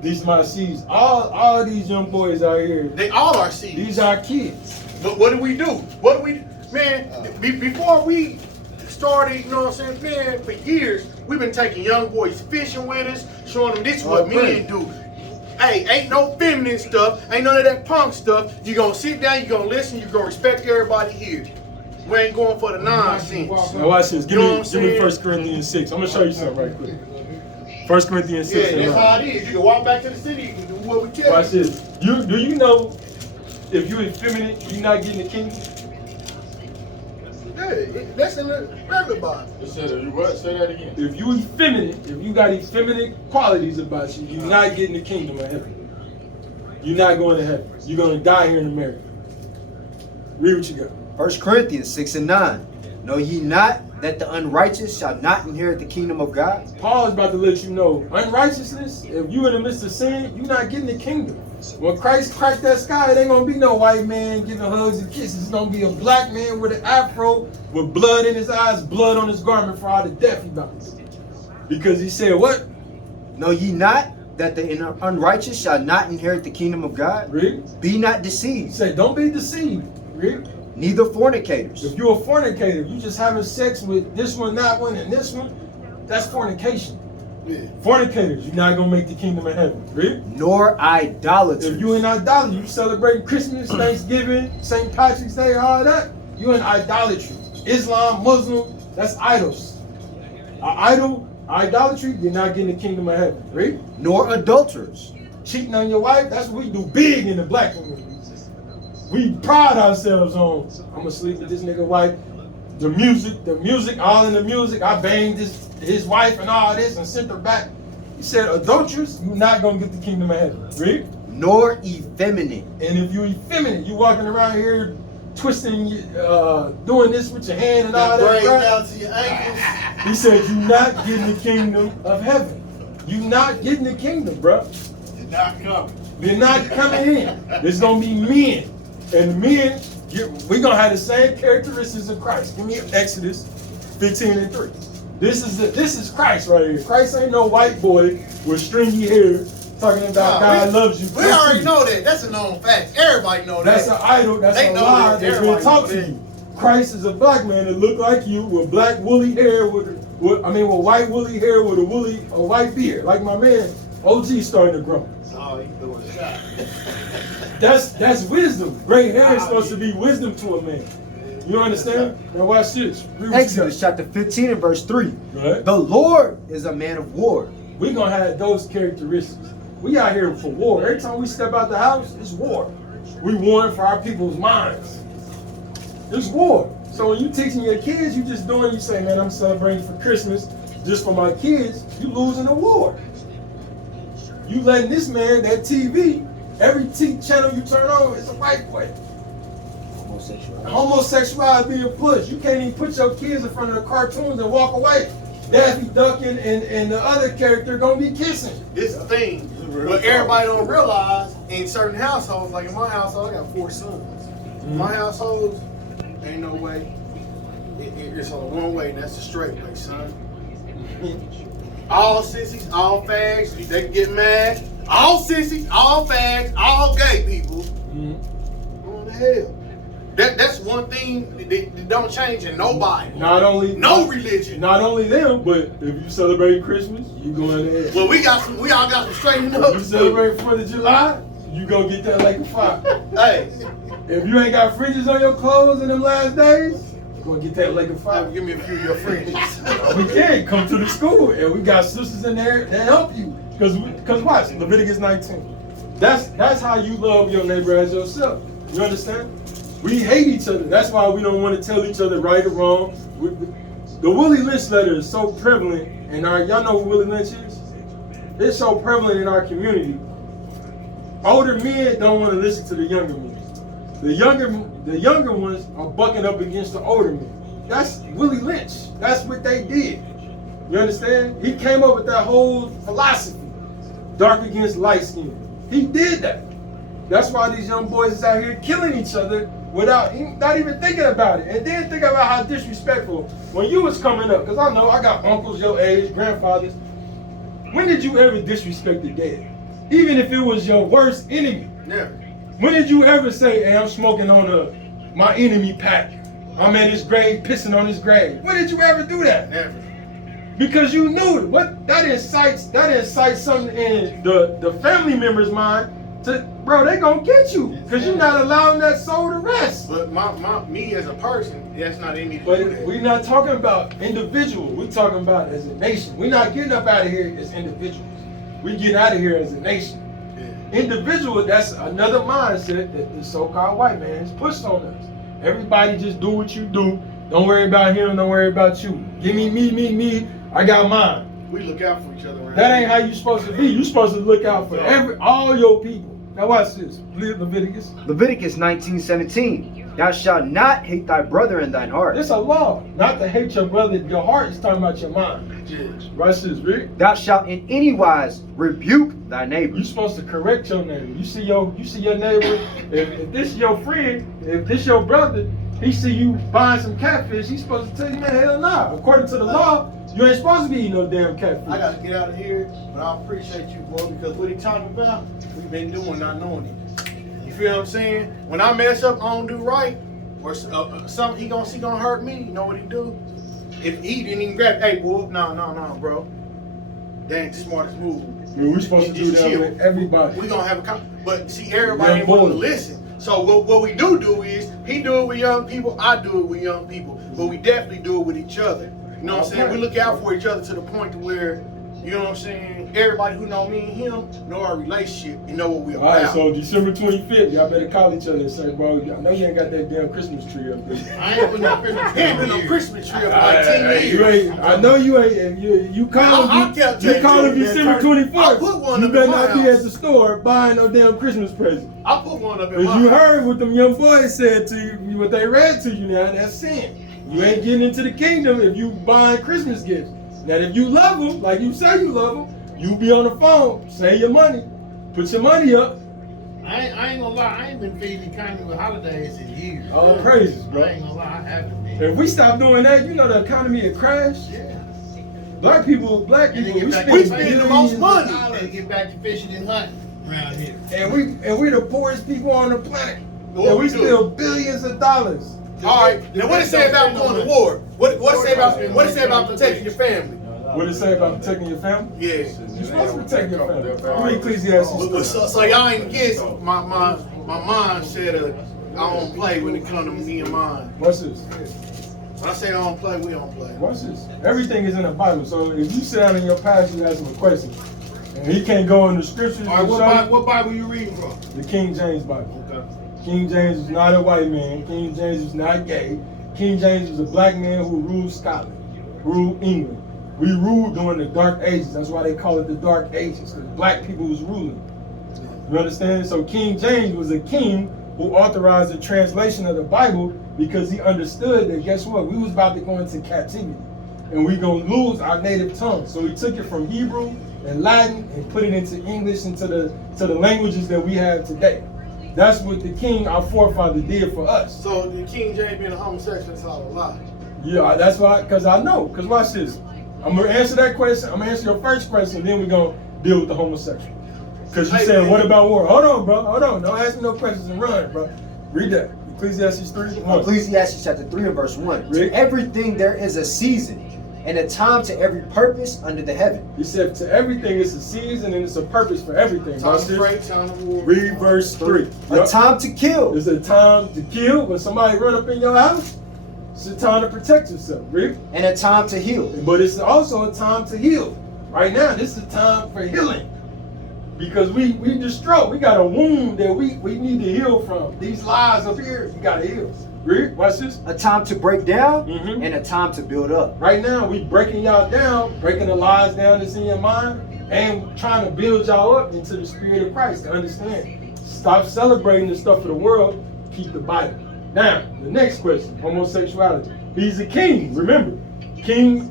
these my seeds. All these young boys out here. They all are seeds. These are kids. But what do we do? Man, before we started, you know what I'm saying, man, for years, we've been taking young boys fishing with us, showing them this is what men do. Hey, ain't no feminine stuff, ain't none of that punk stuff. You gonna sit down, you gonna listen, you gonna respect everybody here. We ain't going for the nonsense. Now watch this. Give me 1 Corinthians 6. I'm gonna show you something right quick. 1 Corinthians 6. Yeah, that's how it is. You can walk back to the city, you can do what we tell you. Watch this. Do you know If you effeminate, you not getting the kingdom. Yeah, that's in the regular Bible. It said, you what? Say that again. If you effeminate, if you got effeminate qualities about you, you're not getting the kingdom of heaven. You're not going to heaven. You're going to die here in America. Read what you got. 1 Corinthians 6 and 9. Know ye not that the unrighteous shall not inherit the kingdom of God? Paul is about to let you know, unrighteousness, if you in the midst of sin, you're not getting the kingdom. When Christ cracked that sky, it ain't going to be no white man giving hugs and kisses. It's going to be a black man with an afro, with blood in his eyes, blood on his garment for all the death he bounds. Because he said what? Know ye not that the unrighteous shall not inherit the kingdom of God? Read. Be not He deceived, said, don't be deceived. Read. neither fornicators. If you're a fornicator, you just having sex with this one, that one, and this one, that's fornication. Yeah. Fornicators, you're not going to make the kingdom of heaven. Read. Nor idolaters. If you in idolatry, you celebrate Christmas, Thanksgiving, St. Patrick's Day, all that, you in idolatry. Islam, Muslim, that's idols. Idolatry, you're not getting the kingdom of heaven. Read. Nor adulterers. Cheating on your wife, that's what we do big in the black community. We pride ourselves on, I'm gonna sleep with this nigga wife. The music, all in the music. I banged his wife and all this and sent her back. He said, adulterers, you're not gonna get the kingdom of heaven. Read. Nor effeminate. And if you're effeminate, you walking around here twisting, doing this with your hand and all that. Braid Right? down to your ankles. He said, you're not getting the kingdom of heaven. You're not getting the kingdom, bro. You're not coming. They're not coming in. There's gonna be men. And men, we're going to have the same characteristics of Christ. Give me Exodus 15 and 3. This is Christ right here. Christ ain't no white boy with stringy hair talking about God loves you. We already know that. That's a known fact. Everybody know that. That's an idol. That's They a know lie that. that's been Everybody taught know to that. you. Christ is a black man that look like you with black woolly hair, with white woolly hair with a white beard. Like my man, OG starting to grow. Oh, he's doing a shot. That's wisdom. Gray hair is supposed to be wisdom to a man. You understand? Now watch this. Exodus chapter 15 and verse 3. Right? The Lord is a man of war. We're going to have those characteristics. We out here for war. Every time we step out the house, it's war. We warring for our people's minds. It's war. So when you teaching your kids, you just doing, you say, man, I'm celebrating for Christmas just for my kids. You losing the war. You letting this man, that TV, every channel you turn on, it's a white boy. Homosexuality being pushed. You can't even put your kids in front of the cartoons and walk away. Daffy Duck and the other character gonna be kissing. This is the thing. What everybody don't realize in certain households, like in my household, I got 4 sons. In my household, ain't no way. It's only one way, and that's the straight way, son. All sissies, all fags, they can get mad. All sissies, all fags, all gay people. What the hell? That's one thing that don't change in nobody. No religion. Not only them, but if you celebrate Christmas, you going to hell. Well, we all got some straightening up. If you celebrate 4th of July, you gonna get that like a fire. Hey, If you ain't got fridges on your clothes in them last days, you gonna get that like a fire. give me a few of your friends. We can come to the school, and we got sisters in there that help you. Cause watch Leviticus 19. That's how you love your neighbor as yourself. You understand? We hate each other. That's why we don't want to tell each other right or wrong. The Willie Lynch letter is so prevalent in y'all know who Willie Lynch is? It's so prevalent in our community. Older men don't want to listen to the younger men. The younger ones are bucking up against the older men. That's Willie Lynch. That's what they did. You understand? He came up with that whole philosophy. Dark against light skin. He did that. That's why these young boys is out here killing each other without not even thinking about it. And then think about how disrespectful. When you was coming up, because I know I got uncles your age, grandfathers. When did you ever disrespect the dead? Even if it was your worst enemy. Never. When did you ever say, hey, I'm smoking on my enemy pack? I'm at his grave, pissing on his grave. When did you ever do that? Never. Because you knew it. What that incites something in the family member's mind. Bro, they gonna get you because you're not allowing that soul to rest. But me as a person, that's not in me to do But that. we're not talking about individual. We're talking about as a nation. We're not getting up out of here as individuals. We get out of here as a nation. individual, that's another mindset that the so-called white man has pushed on us. Everybody just do what you do. Don't worry about him, don't worry about you. Give me, me, I got mine. We look out for each other around That ain't here. how you supposed to be. You supposed to look out for all your people. Now watch this. Leviticus. Leviticus 19:17. Thou shalt not hate thy brother in thine heart. It's a law. Not to hate your brother. Your heart is talking about your mind. Yes. Watch this, Rick. Thou shalt in any wise rebuke thy neighbor. You're supposed to correct your neighbor. You see your neighbor. If this your friend, if this your brother, he see you buying some catfish, he's supposed to tell you, man, hell nah. According to the law, you ain't supposed to be eating no damn catfish. I gotta get out of here, but I appreciate you, boy, because what he talking about, we've been doing, not knowing it. You feel what I'm saying? When I mess up, I don't do right, or something he gonna hurt me. You know what he do? If he didn't even grab, hey, boy, no, bro. That ain't the smartest move. We're supposed to do Just that chill. with everybody. We gonna have a but see, everybody Yeah, ain't willing to boy. listen. So what we do is, he do it with young people, I do it with young people, but we definitely do it with each other. You know what I'm saying? We look out for each other to the point to where, you know what I'm saying, everybody who know me and him know our relationship and know what we All right, about. so December 25th, y'all better call each other and say, bro, I know you ain't got that damn Christmas tree up there. I ain't put no Christmas He ain't been tree on Christmas tree for like Hey, 10 years. you ain't, I know you ain't, and you call I him, kept you telling call him you, December I 24th. put one You up better in my not be house. at the store buying no damn Christmas present. I put one up in Because my you house. heard what them young boys said to you, what they read to you now, that's sin. You ain't getting into the kingdom if you buying Christmas gifts. Now, if you love them, like you say you love them, you be on the phone, save your money, put your money up. I ain't gonna lie, I ain't been feeding the economy with holidays in years. All praises, I bro. ain't gonna lie, I haven't been. If we stop doing that, you know the economy will crash. Yeah. Black people, And then we get back spend to spend the billions most of money. dollars. They get back to fishing and hunting around here. And we're the poorest people on the planet. What And we we do? spill billions of dollars. All right, now what it say about going to war? What it say about protecting your family? What it say about protecting your family? Yeah. You're supposed to protect your family. Read Ecclesiastes. So y'all ain't against my mind said I don't play when it comes to me and mine. Watch this. When I say I don't play, we don't play. Watch this. Everything is in the Bible. So if you sit down in your pastor, you ask him a question, and he can't go in the scriptures, All right, and show you, what Bible you reading from? the King James Bible. Okay. King James is not a white man. King James is not gay. King James is a black man who ruled Scotland, ruled England. We ruled during the Dark Ages. That's why they call it the Dark Ages, because black people was ruling. You understand? So King James was a king who authorized the translation of the Bible because he understood that, guess what? We was about to go into captivity. And we gonna lose our native tongue. So he took it from Hebrew and Latin and put it into English, into the languages that we have today. That's what the king, our forefather, did for us. So the King James being a homosexual is all a lie. Yeah, that's why, because I know. Because watch this. I'm going to answer that question. I'm going to answer your first question, then we're going to deal with the homosexual. Because you Hey, said, man. what about war? Hold on, bro. Hold on. Don't ask me no questions and run, bro. Read that. Ecclesiastes 3:1. Ecclesiastes chapter 3 and verse 1. Read. To everything there is a season, and a time to every purpose under the heaven. He said, to everything it's a season and it's a purpose for everything. Time Watch to this. pray, time to war. Read verse 3. A Yup. time to kill, It's a time to kill. When somebody run up in your house, it's a time to protect yourself. Read. and a time to heal. But it's also a time to heal. Right now, this is a time for healing. Because we distraught. We got a wound that we need to heal from. These lies up here, you got to heal. Read. Watch this. A time to break down, Mhm. and a time to build up. Right now, we breaking y'all down, breaking the lies down that's in your mind, and trying to build y'all up into the spirit of Christ. To understand. Stop celebrating the stuff of the world. Keep the Bible. Now, the next question: homosexuality. He's a king. Remember, King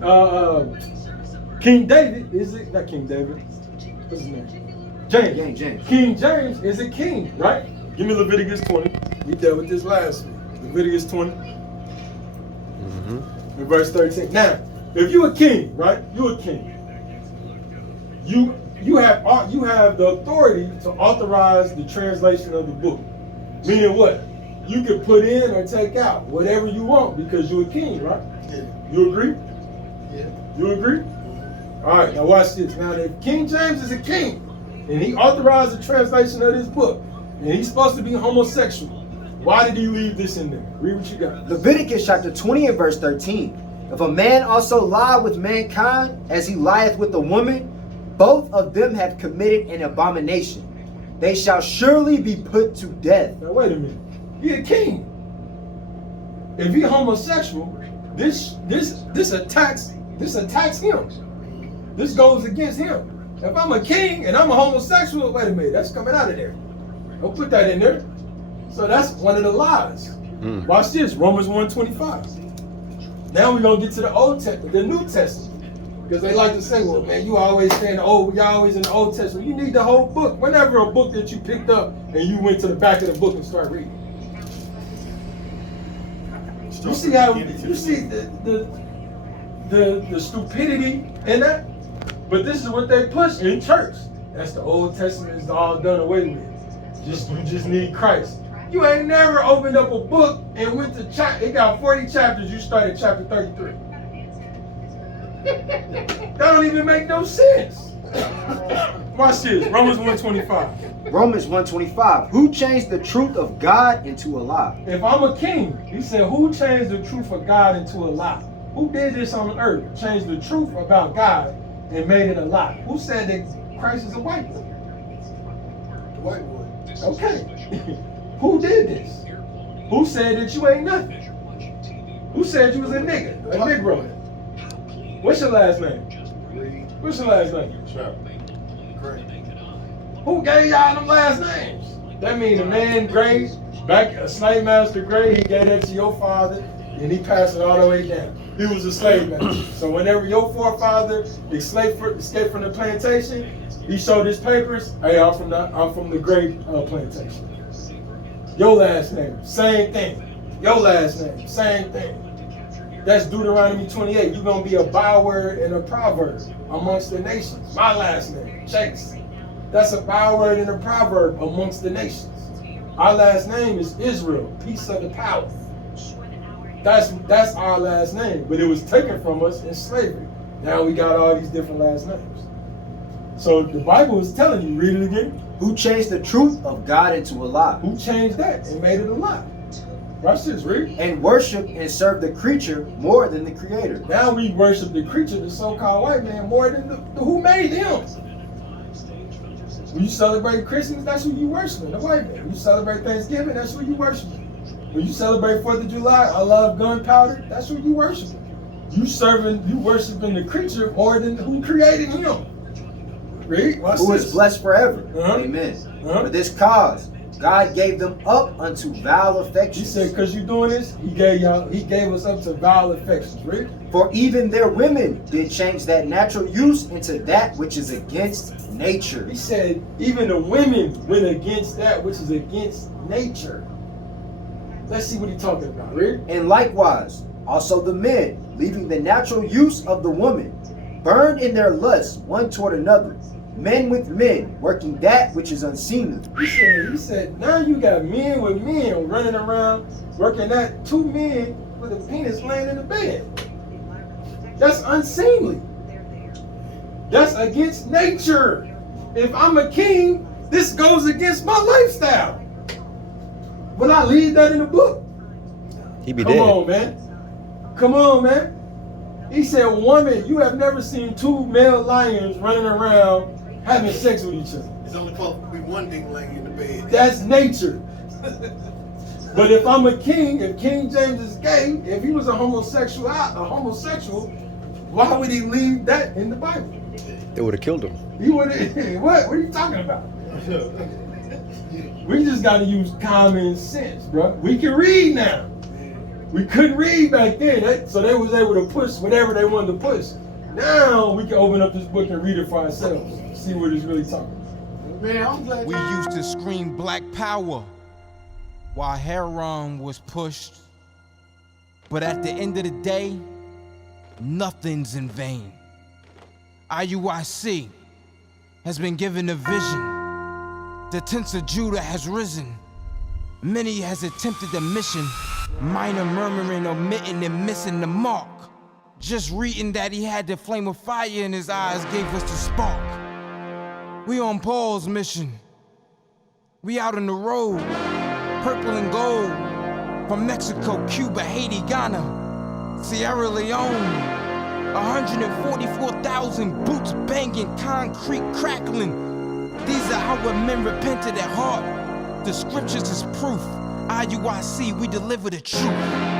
David is it? Not King David. What's his name? James. James. King James is a king, right? Give me Leviticus 20. We dealt with this last week. Leviticus 20. In verse 13. Now, if you a king, right? You a king. You have the authority to authorize the translation of the book. Meaning what? You can put in or take out whatever you want because you're a king, right? Yeah. You agree? Yeah. You agree? All right, now watch this. Now, if King James is a king, and he authorized the translation of this book, and he's supposed to be homosexual, why did he leave this in there? Read what you got. Leviticus chapter 20 and verse 13. If a man also lie with mankind, as he lieth with a woman, both of them have committed an abomination. they shall surely be put to death. Now wait a minute. He a king. If he homosexual, this attacks him. This goes against him. If I'm a king and I'm a homosexual, wait a minute, that's coming out of there. Don't put that in there. So that's one of the lies. Watch this, Romans 1:25. Now we're gonna get to the New Testament. Because they like to say, well, man, you always saying, oh, you're always in the Old Testament. You need the whole book. Whenever a book that you picked up and you went to the back of the book and start reading. You see how you see the stupidity in that? But this is what they push in church. That's the Old Testament is all done away with. You just need Christ. You ain't never opened up a book and went to chapter. It got 40 chapters. You started chapter 33. That don't even make no sense. Watch this. Romans 1:25. Romans 1:25. Who changed the truth of God into a lie? If I'm a king, he said, who changed the truth of God into a lie? Who did this on earth? Changed the truth about God and made it a lie. Who said that Christ is a white boy? The white boy. Okay. Who did this? Who said that you ain't nothing? Who said you was a nigga, a Negro? What's your last name? What's your last name? Who gave y'all them last names? That means a man Gray, back a slave master Gray, he gave that to your father, and he passed it all the way down. He was a slave master. So whenever your forefather escaped from the plantation, he showed his papers. Hey, I'm from the Gray plantation. Your last name, same thing. Your last name, same thing. That's Deuteronomy 28. You're going to be a byword and a proverb amongst the nations. My last name, Chase. That's a byword and a proverb amongst the nations. Our last name is Israel, peace of the power. That's our last name, but it was taken from us in slavery. Now we got all these different last names. So the Bible is telling you, read it again. Who changed the truth of God into a lie? Who changed that and made it a lie? Watch this, read. And worship and serve the creature more than the creator. Now we worship the creature, the so-called white man, more than the who made him. When you celebrate Christmas, that's who you worshiping, the white man. When you celebrate Thanksgiving, that's who you worshiping. When you celebrate 4th of July, I love gunpowder, that's who you worshiping. You worshiping the creature more than who created him. Read. Watch who this. is blessed forever. Uh-huh. Amen. Uh-huh. For this cause, God gave them up unto vile affections. He said, because you're doing this, he gave us up to vile affections. Read. For even their women did change that natural use into that which is against nature. He said, even the women went against that which is against nature. Let's see what he's talking about. Read. And likewise, also the men, leaving the natural use of the woman, burned in their lusts one toward another, men with men, working that which is unseemly. He said, now you got men with men running around, working that, two men with a penis laying in the bed. That's unseemly. That's against nature. If I'm a king, this goes against my lifestyle. Will I leave that in the book? He be Come dead. on, man. Come on, man. He said, woman, you have never seen two male lions running around having sex with each other. It's only supposed to be one dick laying in the bed. That's nature. But if I'm a king, if King James is gay, if he was a homosexual, why would he leave that in the Bible? They would have killed him. He would have. What are you talking about? We just got to use common sense, bro. We can read now. We couldn't read back then, so they was able to push whatever they wanted to push. Now we can open up this book and read it for ourselves. See what it's really talking about. Man, I'm glad. We used to scream black power while heroin was pushed. But at the end of the day, nothing's in vain. IUIC has been given a vision. The tents of Judah has risen. Many has attempted the mission. Minor murmuring, omitting, and missing the mark. Just reading that he had the flame of fire in his eyes gave us the spark. We on Paul's mission. We out on the road, purple and gold. From Mexico, Cuba, Haiti, Ghana, Sierra Leone. 144,000 boots banging, concrete crackling. These are how men repented at heart. The scriptures is proof. IUIC, we deliver the truth.